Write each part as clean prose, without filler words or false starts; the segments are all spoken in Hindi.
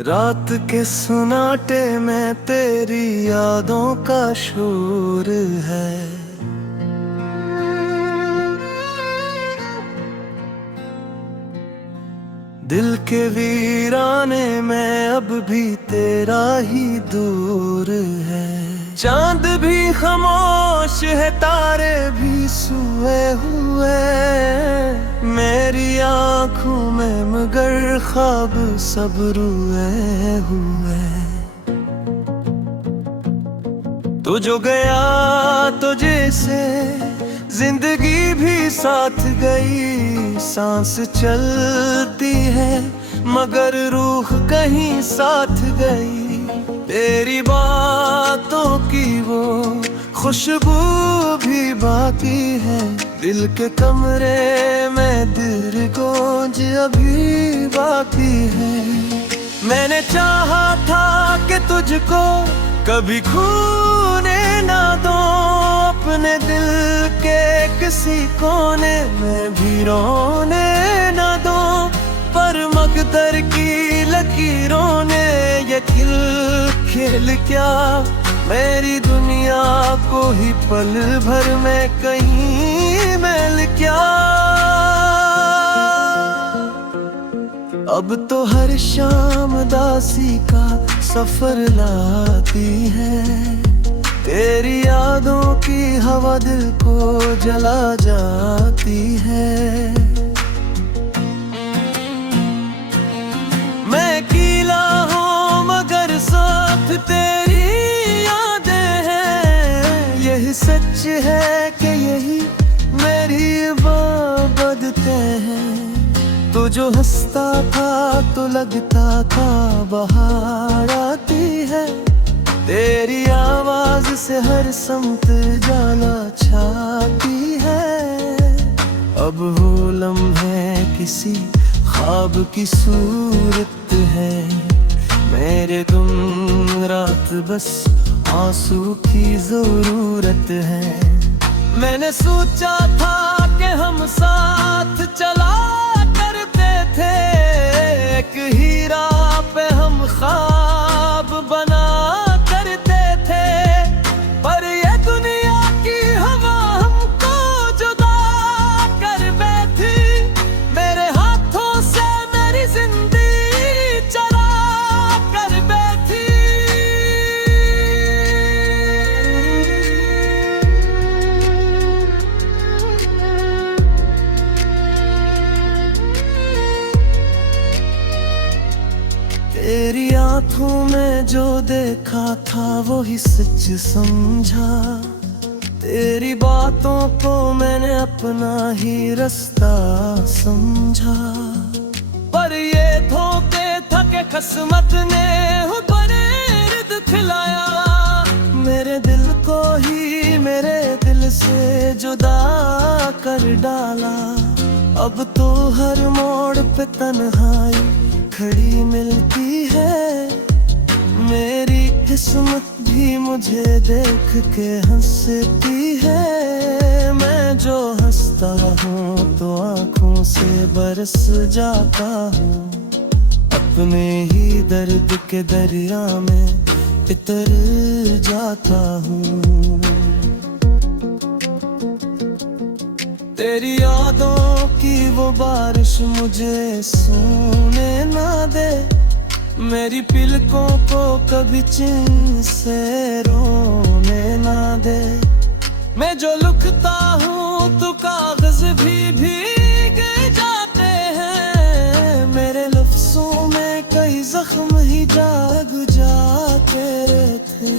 रात के सुनाटे में तेरी यादों का शोर है। दिल के वीराने में अब भी तेरा ही दूर है। चांद भी खामोश है, तारे भी सोए हुए, मेरी आंखों में मगर ख्वाब सब रोए हुए। तू जो गया तो जैसे जिंदगी भी साथ गई। सांस चलती है मगर रूह कहीं साथ गई। तेरी बातों की वो खुशबू भी बाकी है। दिल के कमरे में दिल गूंज अभी बाकी है। मैंने चाहा था कि तुझको कभी खोने ना दो, अपने दिल के किसी कोने में भी रोने ना दो। पर मकदर की लकीरों ने ये खेल क्या मेरी दुनिया को ही पल भर में कहीं मैल क्या। अब तो हर शाम दासी का सफर लाती है। तेरी यादों की हवा दिल को जला जाती है। मैं अकेला हूँ मगर साथ तेरी यादें हैं। यही सच है कि यही मेरी इबादतें हैं। तू जो हंसता था तो लगता था बाहर आती है। तेरी आवाज से हर समत जाला छाती है। अब वो लम्हे किसी ख्वाब की सूरत है। मेरे गुम रात बस आंसू की जरूरत है। मैंने सोचा था कि हम साथ चला करते थे। एक हीरा पे हम ख्वाब बना करते थे। पर ये दुनिया की हवा हमको जुदा कर बैठी। मेरे हाथों से मेरी जिंदगी चरा कर बैठी। तेरी आंखों में जो देखा था वो ही सच समझा। तेरी बातों को मैंने अपना ही रास्ता समझा। पर ये धोखे था कि किस्मत ने ऊपर इर्द खिलाया। मेरे दिल को ही मेरे दिल से जुदा कर डाला। अब तो हर मोड़ पे तन्हाई खड़ी मिलती है। मेरी किस्मत भी मुझे देख के हंसती है। मैं जो हंसता हूँ तो आँखों से बरस जाता हूँ। अपने ही दर्द के दरिया में इतर जाता हूँ। तेरी यादों की वो बारिश मुझे सोने ना दे। मेरी पलकों को कभी चिन से रोने ना दे। मैं जो लिखता हूँ तो कागज भी भीग जाते हैं। मेरे लफ्जों में कई जख्म ही जाग जाते थे।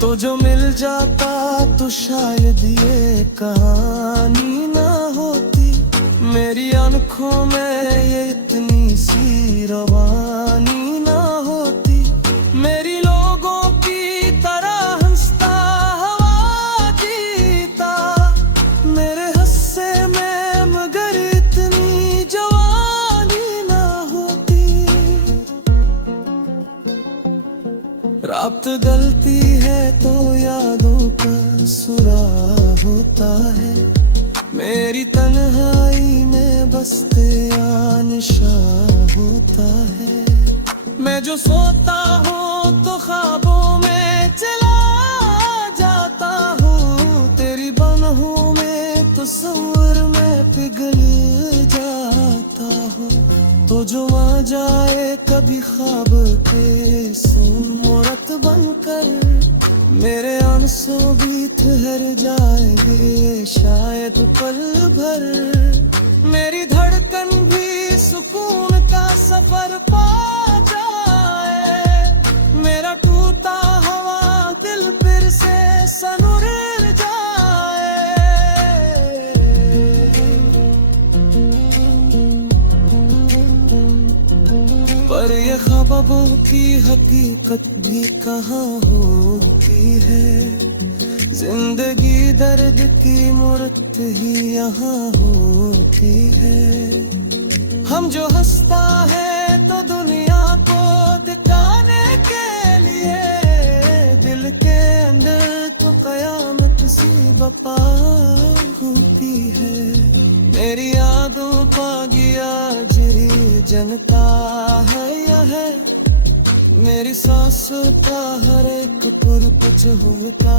तो जो मिल जाता तो शायद ये कहानी ना होती। मेरी आंखों में ये इतनी सी रवानी ना होती। मेरी लोगों की तरह हंसता हवा जीता। मेरे हंसे में मगर इतनी जवानी ना होती। रात गलती है तो यादों का सुराग होता है। मेरी तन्हाई में बस तेरा निशा होता है। मैं जो सोता हूँ तो ख्वाबों में चला जाता हूँ, तेरी बाहों में तस्वीर में पिघल जाता हूँ। तो जो आ जाए कभी ख्वाब के सूरत बनकर, मेरे आंसू भी ठहर जाएंगे शायद पल भर। मेरी धड़कन भी सुकून का सफर पा जाए, मेरा टूटा हुआ दिल फिर से सनूर जाए। पर ये ख्वाबों की हकीकत भी कहाँ होती है, जिंदगी दर्द की मूरत ही यहाँ होती है। हम जो हंसता है तो दुनिया को दिखाने के लिए, दिल के अंदर तो कयामत सी बपा होती है। मेरी यादों का गिया जरी जनता है यह, मेरी सांसों का हर एक पुर कुछ होता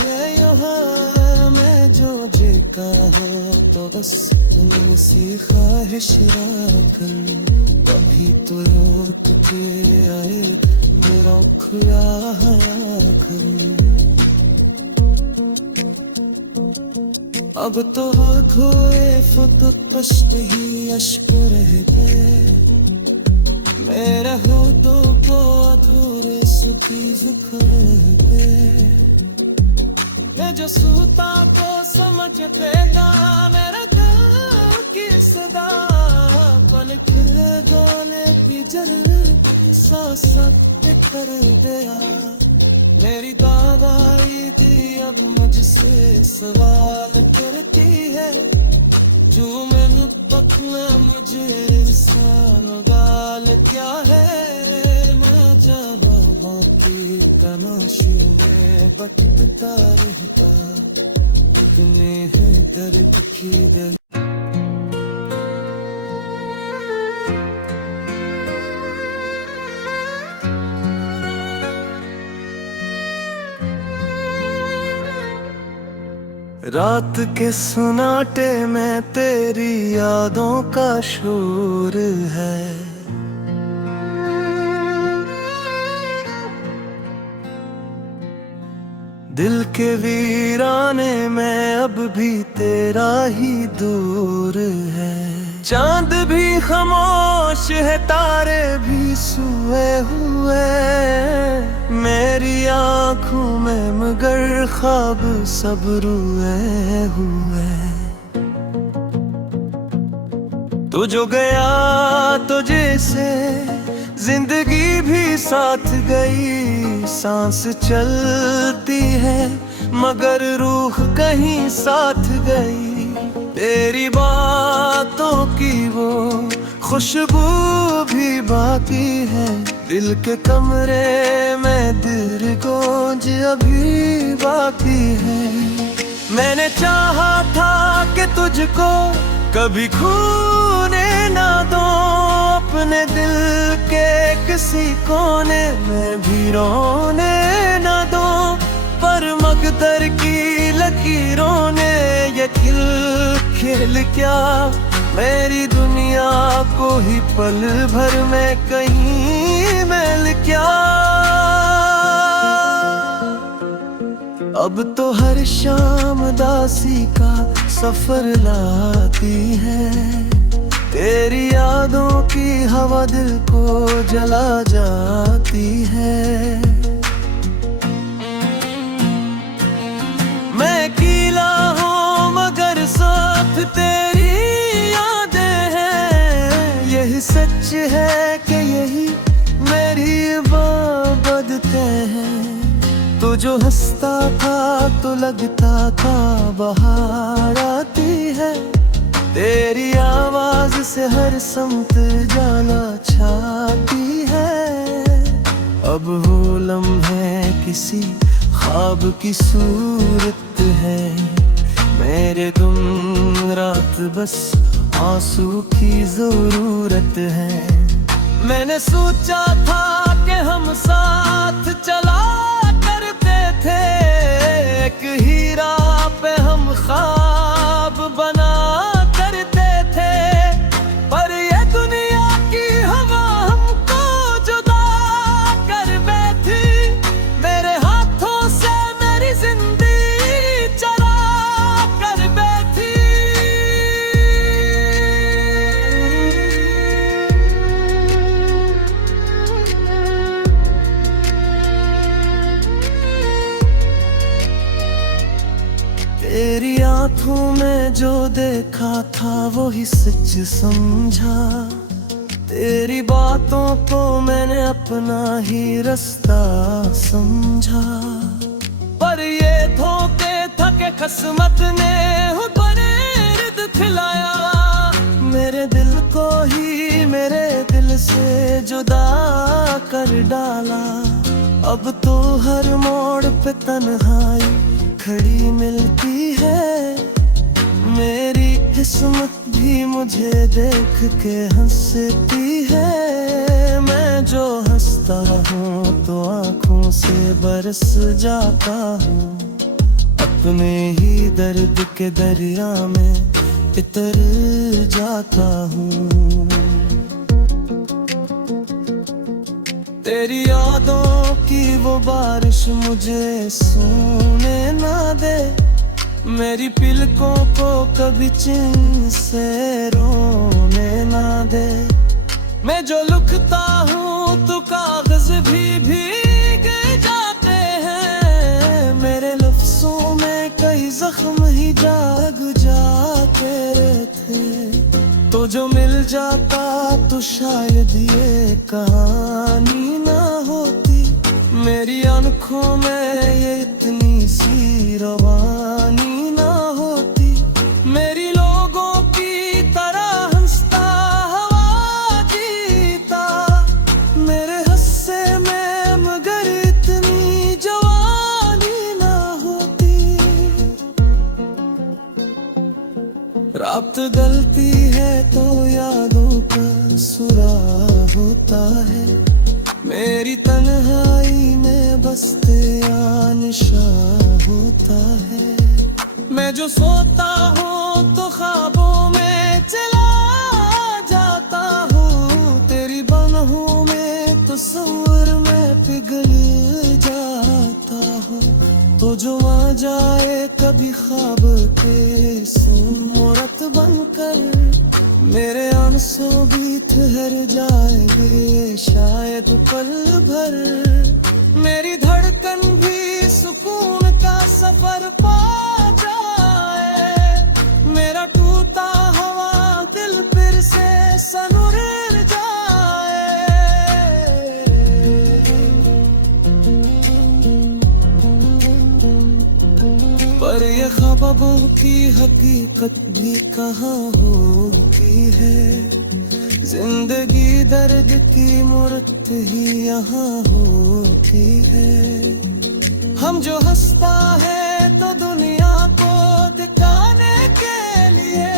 है यहाँ। मैं जो जीता है तो बस उसी ख्वाहिश रखकर, कभी तो लौट के आए मेरा खुला कर। अब तो खोए फुत कष्ट ही अश्क रह गए, मेरे होठों को अधूरे सुखी गए। मैं जो सूता को समझते ना, मेरा दिल की सदा पल खिले डोले पिजल सांस कर दिया। मेरी दवाई दी अब मुझसे सवाल करती है, जो मैंने पकना मुझे इंसान गाल क्या है। मैं जहाँ बाकी तनाशी में बटता रहता, इतने है दर्द की दर्द। रात के सुनाटे में तेरी यादों का शोर है, दिल के वीराने में अब भी तेरा ही दूर है। चांद भी खामोश है, तारे भी सोए हुए, मेरी आँखों में मगर ख्वाब सब रोए हुए। तू जो गया तो जैसे जिंदगी भी साथ गई, सांस चलती है मगर रूह कहीं साथ गई। तेरी बातों की वो खुशबू भी बाकी है, दिल के कमरे में दिल गूंज अभी बाकी है। मैंने चाहा था कि तुझको कभी खोने ना दो, अपने दिल के किसी कोने में भी रोने ना दो, पर मकदर की लकीरों ने ये खेल क्या मेरी दुनिया को ही पल भर में कहीं मैल क्या। अब तो हर शाम दासी का सफर लाती है, तेरी यादों की हवा दिल को जला जाती है। मैं अकेला हूँ मगर साथ तेरी यादें हैं, यही सच है कि यही मेरी इबादतें हैं। तू जो हंसता था तो लगता था बाहर आती है, तेरी आवाज से हर समत जाना छाती है। अब वो लम्हे किसी ख्वाब की सूरत है, मेरे तुम रात बस आंसू की जरूरत है। मैंने सोचा था कि हम साथ चला करते थे, एक ही राह पे हम ख्वाब बना करते थे, पर ये दुनिया की हवा हमको जुदा कर बैठी, मेरे हाथों से मेरी जिंदगी चला कर बैठी। तेरी आंखों में जो देखा था वो ही सच समझा, तेरी बातों को मैंने अपना ही रास्ता समझा, पर ये धोखे थके किस्मत ने बड़े इर्द खिलाया, मेरे दिल को ही मेरे दिल से जुदा कर डाला। अब तो हर मोड़ पे तन्हाई खड़ी मिलती है, मेरी किस्मत भी मुझे देख के हंसती है, मैं जो हंसता हूँ तो आँखों से बरस जाता हूँ, अपने ही दर्द के दरिया में इतर जाता हूँ। तेरी यादों की वो बारिश मुझे सोने ना दे, मेरी पलकों को कभी चिन से रोने ना दे, मैं जो लिखता हूँ तो कागज भी भीग जाते हैं, मेरे लफ्जों में कई जख्म ही जाग जाते थे, तो जो मिल जाता तो शायद ये कहानी ना होती, मेरी आंखों में ये इतनी सी रवानी ना होती, मेरी लोगों की तरह हंसता हवा जीता, मेरे हंसे में मगर इतनी जवानी ना होती। रात गलती है तो यादों का सुराग होता है, मेरी तन्हाई में बस तेरा निशा होता है, मैं जो सोता हूँ तो ख्वाबों में चला जाता हूँ, तेरी बाहों में तस्वीर में पिघल जाता हूँ, तो जो आ जाए कभी ख्वाब के सूरत बनकर, मेरे आंसू भी ठहर जाएंगे शायद पल भर, मेरी धड़कन भी सुकून का सफर पा जाए, मेरा टूटा हुआ दिल फिर से सनुर जाए। पर ये ख्वाबों की हकीकत भी कहाँ होती है, जिंदगी दर्द की मूर्त ही यहाँ होती है, हम जो हंसता है तो दुनिया को दिखाने के लिए,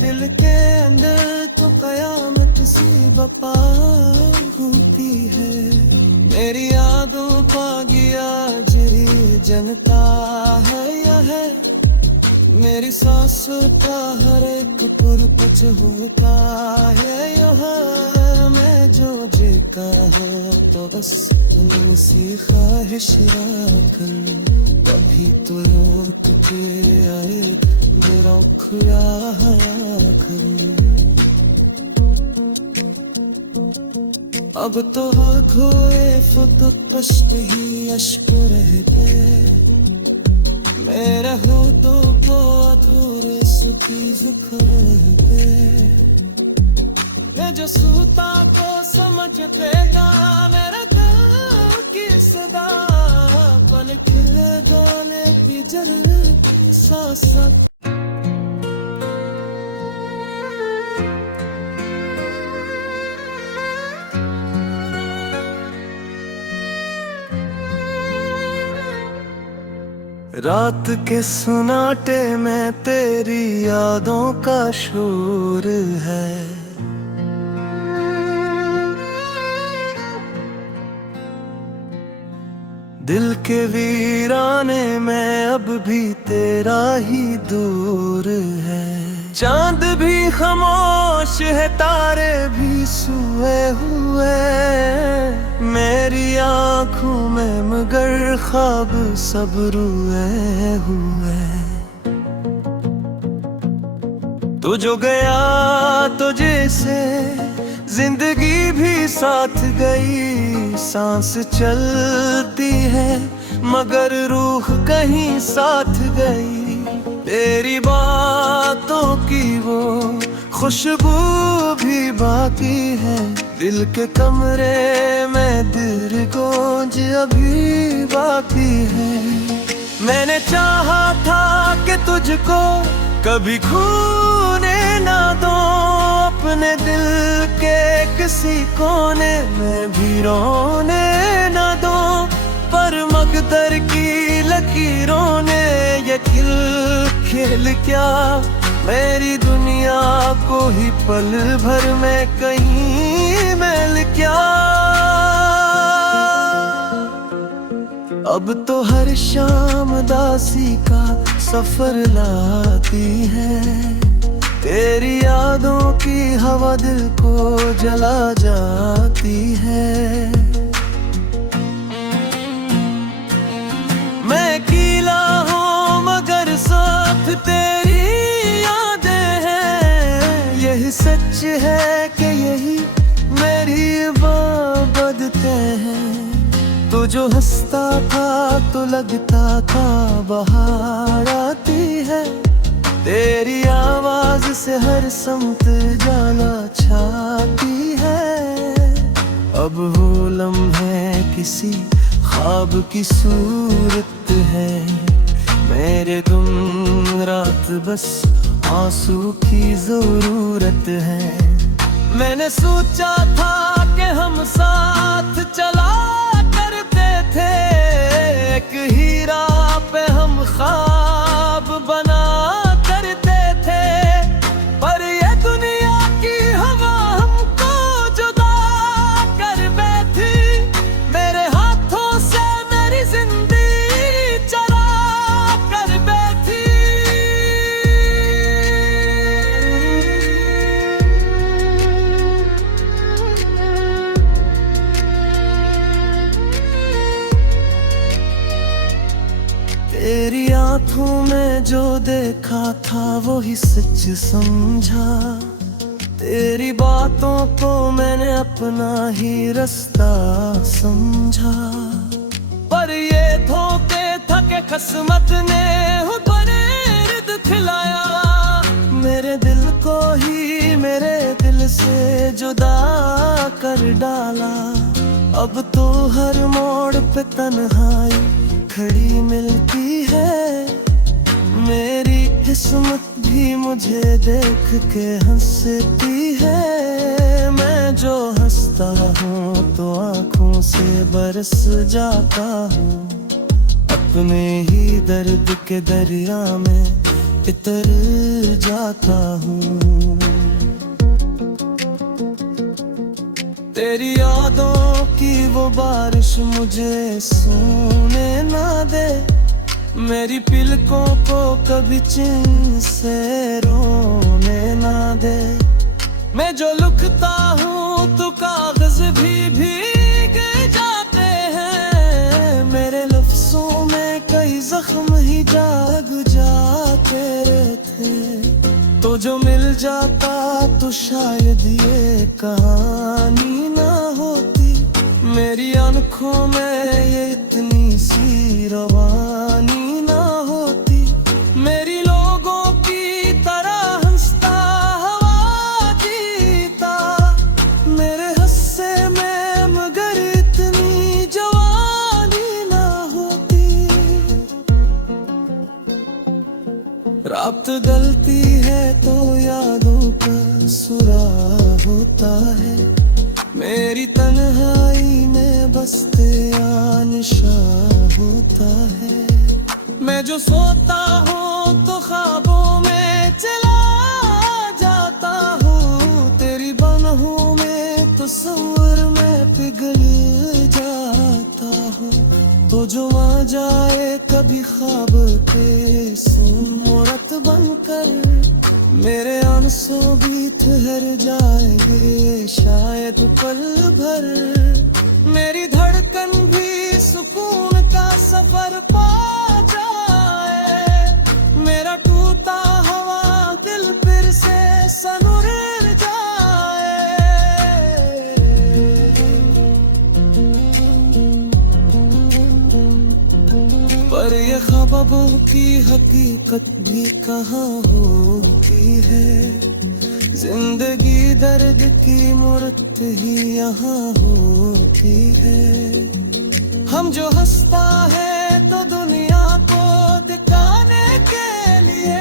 दिल के अंदर तो कयामत सी बपा होती है, मेरी यादों का गया जरी जनता है यह, मेरी सांसों का हर एक पुरपच होता है यह, मैं जो जीता है तो बस उसी ख्वाहिश रखकर, कभी तो लौट के आए मेरा खुला कर, अब तो खोए फुत कष्ट ही अश्क रह गए, मेरा हो तो अधूरे सुखी जुखर पे, मैं जो सूता को समझते था, मेरा दिल की सदा पल खिले डोले पिजल सांसा। रात के सुनाटे में तेरी यादों का शोर है, दिल के वीराने में अब भी तेरा ही दूर है। चांद भी खामोश है, तारे भी सोए हुए, मेरी आंखों में मगर ख्वाब सब रोए हुए। तू जो गया तो जैसे जिंदगी भी साथ गई, सांस चलती है मगर रूह कहीं साथ गई। तेरी बातों की वो खुशबू भी बाकी है, दिल के कमरे में दिल गूंज अभी बाकी है। मैंने चाहा था कि तुझको कभी खोने ना दो, अपने दिल के किसी कोने में भी रोने ना दो, पर मकदर की लकीरों ने ये खेल क्या मेरी दुनिया को ही पल भर में कहीं मिल क्या। अब तो हर शाम दासी का सफर लाती है, तेरी यादों की हवा दिल को जला जाती है। मैं अकेला हूँ मगर साथ तेरी यादें हैं, यही सच है कि यही मेरी इबादतें हैं। तू जो हंसता था तो लगता था बाहर आती है, तेरी आवाज से हर समत जाना छाती है। अब वो लम्हे किसी ख्वाब की सूरत है, मेरे गुम रात बस आंसू की जरूरत है। मैंने सोचा था कि हम साथ चला थे, एक हीरा पे हम ख्वाब बना करते थे, पर ये दुनिया की हवा हमको जुदा कर बैठी। मेरे हाथों से मेरी जिंदगी चरा कर बैठी। तेरी आंखों में जो देखा था वो ही सच समझा, तेरी बातों को मैंने अपना ही रास्ता समझा, पर ये धोखे था कि किस्मत ने ऊपर इर्द खिलाया, मेरे दिल को ही मेरे दिल से जुदा कर डाला। अब तो हर मोड़ पे तन्हाई खड़ी मिलती है, मेरी किस्मत भी मुझे देख के हंसती है। मैं जो हंसता हूँ तो आँखों से बरस जाता हूँ, अपने ही दर्द के दरिया में इतर जाता हूँ। तेरी यादों की वो बारिश मुझे सोने ना दे, मेरी पलकों को कभी चिन से रोने ना दे। मैं जो लिखता हूँ तो कागज भी भीग जाते हैं, मेरे लफ्जों में कई जख्म ही जाग जाते थे। तो जो मिल जाता तो शायद ये कहानी ना होती, मेरी आंखों में ये इतनी सी रवानी ना होती। मेरी लोगों की तरह हंसता हवा जीता, मेरे हंसे में मगर इतनी जवानी ना होती। रात गलती है तो यादों का सुराग होता है, मेरी तन्हाई में बस तेरा निशा होता है। मैं जो सोता हूँ तो ख्वाबों में चला जाता हूँ, तेरी बाहों में तस्वीर में पिघल जाता हूँ। तो जो आ जाए कभी ख्वाब पे सूरत बनकर, मेरे आंसू भी ठहर जाएंगे शायद पल भर। मेरी धड़कन भी सुकून का सफर पा जाए, मेरा टूटा हुआ दिल फिर से सनूर जाए। पर ये ख्वाबों की हकीकत भी कहाँ होती है, जिंदगी दर्द की मूर्त ही यहाँ होती है। हम जो हंसता है तो दुनिया को दिखाने के लिए,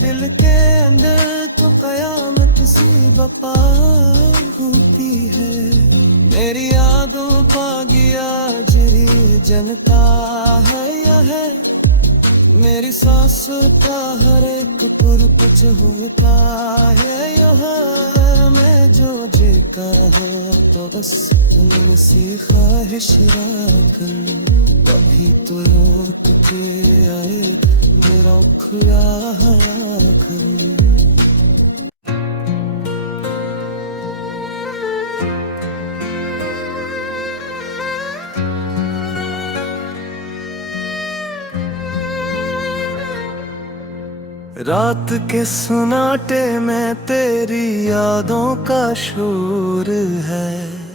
दिल के अंदर तो कयामत सी बपा होती है। मेरी यादों का गया जरी जनता है यह, मेरी सांसों का हर एक पुर कुछ होता है यहाँ। मैं जो जी कहा तो बस सी ख्वाहिश रखकर, कभी तो रोक के आए मेरा खुदा कर। रात के सुनाटे में तेरी यादों का शोर है,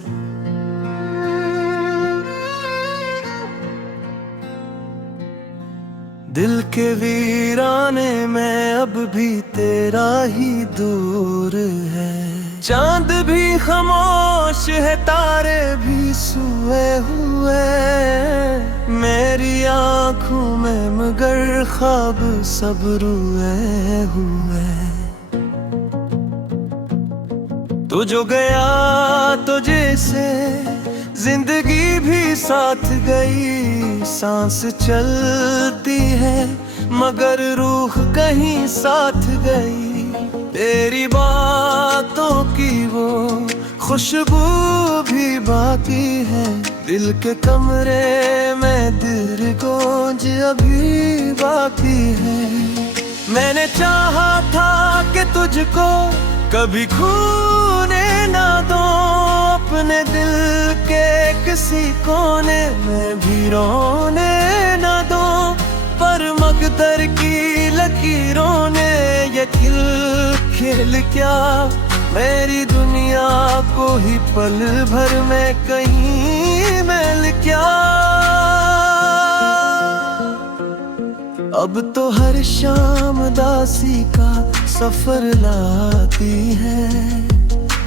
दिल के वीराने में अब भी तेरा ही दूर है। चांद भी खामोश है, तारे भी सोए हुए, मेरी आँखों में मगर ख्वाब सब रोए हुए। तू जो गया तो जैसे जिंदगी भी साथ गई, सांस चलती है मगर रूह कहीं साथ गई। तेरी बातों की वो खुशबू भी बाकी है, दिल के कमरे में दिल गूंज अभी बाकी है। मैंने चाहा था कि तुझको कभी खोने ना दो, अपने दिल के किसी कोने में भी रोने ना दो, पर मकदर की लकीरों ने ये खेल क्या मेरी दुनिया को ही पल भर में कहीं मैल क्या। अब तो हर शाम दासी का सफर लाती है,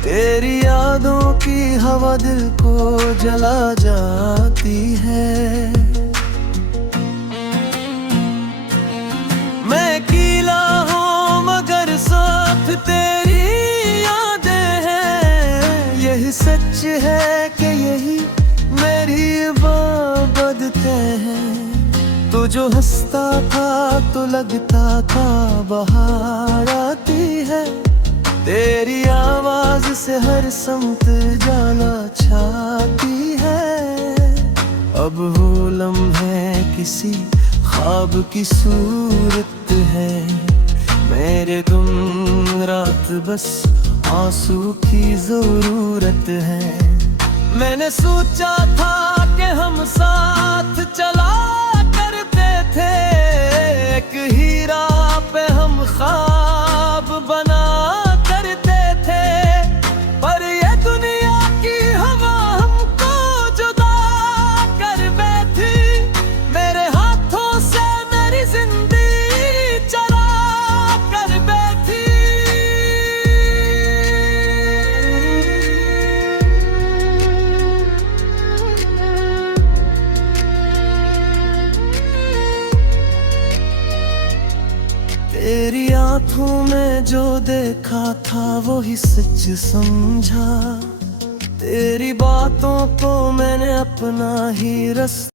तेरी यादों की हवा दिल को जला जाती है। मैं अकेला हूँ मगर साथ तेरी यादें हैं, यही सच है कि यही मेरी इबादतें हैं। तू जो हंसता था तो लगता था बाहर आती है, तेरी आवाज से हर समत जाना छाती है। अब वो लम्हे किसी ख्वाब की सूरत है, मेरे तुम रात बस आंसू की जरूरत है। मैंने सोचा था कि हम साथ चला करते थे, एक हीरा पे हम ख्वाब बना करते थे, पर ये दुनिया की हवा हमको जुदा कर बैठी। मेरे हाथों से मेरी जिंदगी चरा कर बैठी। तेरी आँखों में जो देखा था वो ही सच समझा, तेरी बातों को मैंने अपना ही रास्ता